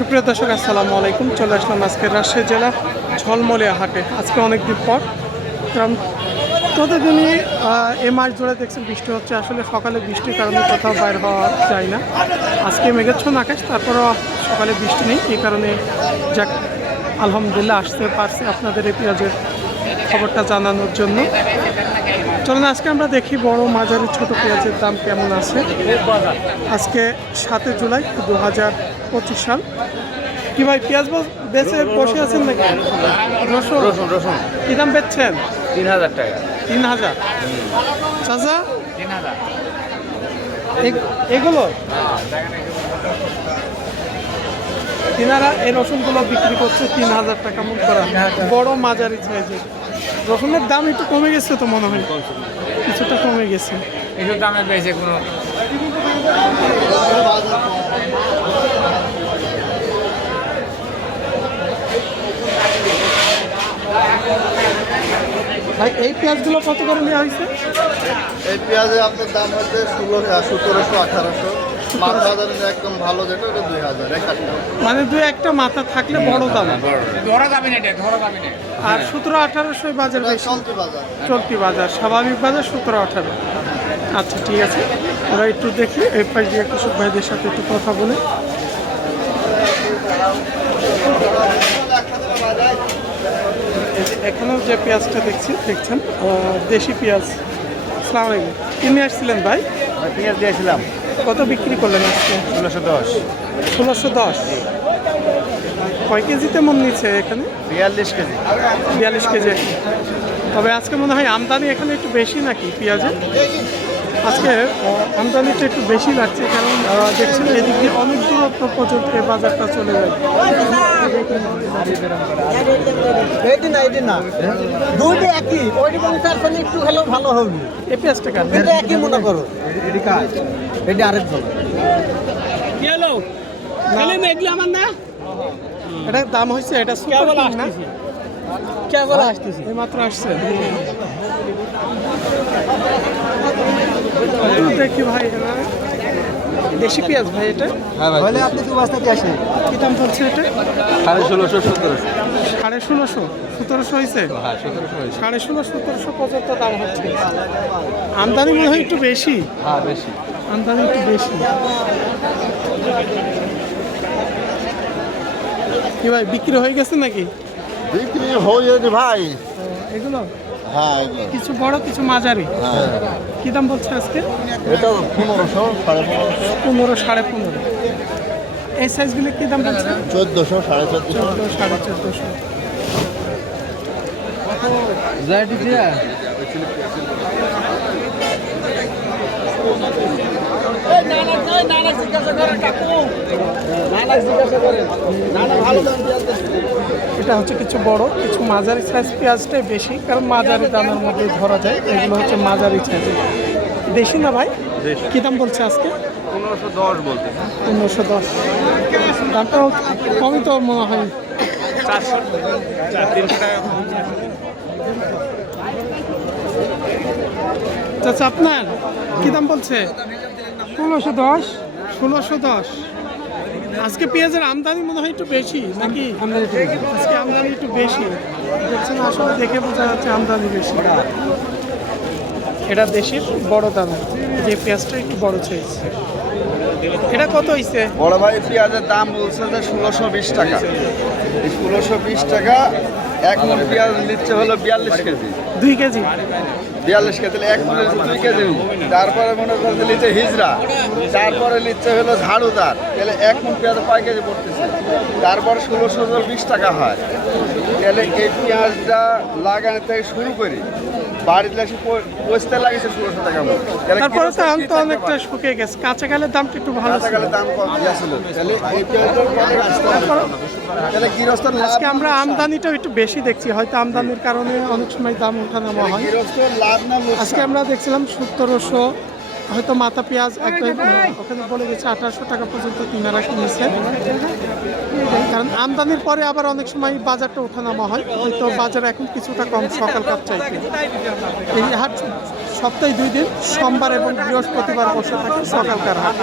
সুপ্রিয় দর্শক, আসসালামু আলাইকুম। চলে আসলাম আজকে রাজশাহী জেলা ঝলমলিয়া হাটে। আজকে অনেক দিন পর। কারণ প্রতিদিনই এ মাস জুড়ে দেখছেন বৃষ্টি হচ্ছে। আসলে সকালে বৃষ্টির কারণে কোথাও বাইর হওয়া যায় না। আজকে মেঘাচ্ছন্ন আকাশ, তারপরও সকালে বৃষ্টি নেই। এই কারণে যাক, আলহামদুলিল্লাহ, আসতে পারছি আপনাদের এই পেঁয়াজের খবরটা জানানোর জন্য। চলুন আজকে আমরা দেখি বড় মাঝারি ছোট পেঁয়াজের দাম কেমন আছে। আজকে সাতই জুলাই দু হাজার পঁচিশ সাল। কি ভাই পেঁয়াজ বস- বেচে বসে আছেন নাকি? রসুন? রসুন রসুন। কি দাম বেচছেন? তিন হাজার টাকা। তিন হাজার। চাচা? তিন হাজার এ- এগুলো? তিনারা এই রসুনগুলো বিক্রি করছে তিন হাজার টাকা মন করা। বড় মাঝারি সাইজের। রসুনের দাম একটু কমে গেছে তো মনে হয়। কিছুটা কমে গেছে। এসব দামে পেয়েছে কোনো ভাই এই পেঁয়াজগুলো কত করে নেওয়া হয়েছে? এই পেঁয়াজে আপনার দাম হচ্ছে ষোলো সতেরোশো আঠারোশো। একদম ভালো যেটা ওটা দুই হাজার মানে দু একটা মাথা থাকলে বড় দাম। ধরা যাবে না এটা ধরা যাবে না। আর সতেরো আঠারোশো বাজার বেশি চলতি বাজার। চলতি বাজার স্বাভাবিক বাজার সতেরো আঠারো। আচ্ছা ঠিক আছে। ওরা একটু দেখি এই পাশ দিয়ে কৃষক ভাইদের সাথে একটু কথা বলে। এখানেও যে পেঁয়াজটা দেখছি দেখছেন? দেশি পেঁয়াজ। সালাম আলাইকুম। কিনে আসছিলেন ভাই? পেঁয়াজ দিয়েছিলাম কত বিক্রি করলেন আজকে? ষোলোশো দশ। ষোলোশো দশ। কয় কেজিতে মন নিচ্ছে এখানে? বিয়াল্লিশ কেজি। বিয়াল্লিশ কেজি। তবে আজকে মনে হয় আমদানি এখানে একটু বেশি নাকি পেঁয়াজের? আজকে আমদানিটা একটু বেশি লাগছে কারণ দেখছেন এদিক দিয়ে অনেক দূরত্ব পর্যন্ত বাজারটা চলে যায় এইটি না এইটি না। দুইটা একই ওইটি পঞ্চাশ একটু হলেও ভালো হবে এই পেঁয়াজটা কার? এটা একই মনে করো। এটি কাজ এটি আরেক ভালো এটার দাম হয়েছে এটা সুপার কিং না? কেবল আসতেছি। এই মাত্র আসছে দেখি ভাই। দেশি পেঁয়াজ ভাই এটা? হলে আপনি দু বস্তা দিয়ে আসেন। কি দাম পড়ছে এটা? সাড়ে ষোলোশো সতেরোশো। সাড়ে ষোলোশো? সতেরোশো হয়েছে? হ্যাঁ সাড়ে ষোলো সতেরোশো পর্যন্ত দাম হচ্ছে। আমদানি মনে হয় একটু বেশি। হ্যাঁ বেশি। আমদানি একটু বেশি। কি ভাই বিক্রি হয়ে গেছে নাকি? বিক্রি হয়ে ভাই। হ্যাঁ এগুলো। কিছু বড় কিছু মাঝারি। হ্যাঁ। কি দাম বলছে আজকে? এটা পনেরোশো সাড়ে পনেরোশো। পনেরো সাড়ে পনেরো। এই সাইজগুলো কি দাম বলছে? চোদ্দোশো সাড়ে চোদ্দোশো। চোদ্দ সাড়ে চোদ্দোশো। এটা হচ্ছে কিছু বড় কিছু মাঝারি সাইজ পেঁয়াজটাই বেশি কারণ মাঝারি দামের মধ্যে ধরা যায়। এগুলো হচ্ছে মাঝারি সাইজের দেশি না ভাই? কি দাম বলছে আজকে? পনেরোশো দশ বলতে পনেরোশো দশ। দামটাও কমই তো মনে হয়। আচ্ছা আপনার কি দাম বলছে? ষোলোশো দশ। ষোলোশো দশ। আজকে পেঁয়াজের আমদানি মনে হয় একটু বেশি, নাকি? আজকে আমদানি একটু বেশি। দেখছেন, আসলে দেখে বোঝা যাচ্ছে আমদানি বেশি। এটা দেশের বড় দাম, যে পেঁয়াজটা একটু বড় চাইছে এটা কত হয়েছে বড় ভাই, পেঁয়াজের দাম বলছে যে ষোলোশো বিশ টাকা। ষোলোশো বিশ টাকা এক মন পেঁয়াজ নিচ্ছে হলো বিয়াল্লিশ কেজি। দুই কেজি? বিয়াল্লিশ কেজি এক মনে দুই কেজি। তারপরে মনে করতে নিচ্ছে হিজড়া। তারপরে নিচ্ছে হলো ঝাড়ুদার। তাহলে এক মন পেঁয়াজ কয় কেজি পড়তেছে? তারপর ষোলোশো বিশ টাকা হয়। তাহলে এই পেঁয়াজটা লাগানো থেকে শুরু করি। বাড়িতে এসে পো- পচতে ষোলোশো টাকা তারপরে তো আম তো অনেকটা শুকিয়ে গেছে। কাঁচা কালের দামটা একটু ভালো দাম কম। তাহলে। তাহলে গৃহস্থর আজকে আমরা আমদানিটাও একটু বেশি দেখছি। হয়তো আমদানির কারণে অনেক সময় দাম ওঠানামা হয়? আজকে আমরা দেখছিলাম সতেরোশো হয়তো মাথা পেঁয়াজ একদম ওখানে বলে গেছে আঠারোশো টাকা পর্যন্ত তিনারা কিনেছে কারণ আমদানির পরে আবার অনেক সময় বাজারটা ওঠানামা হয় হয়তো বাজার এখন কিছুটা কম সকাল কাপ চাইতে। এই হাট সপ্তাহে দুই দিন সোমবার এবং বৃহস্পতিবার বসে থাকে সকালকার হাট।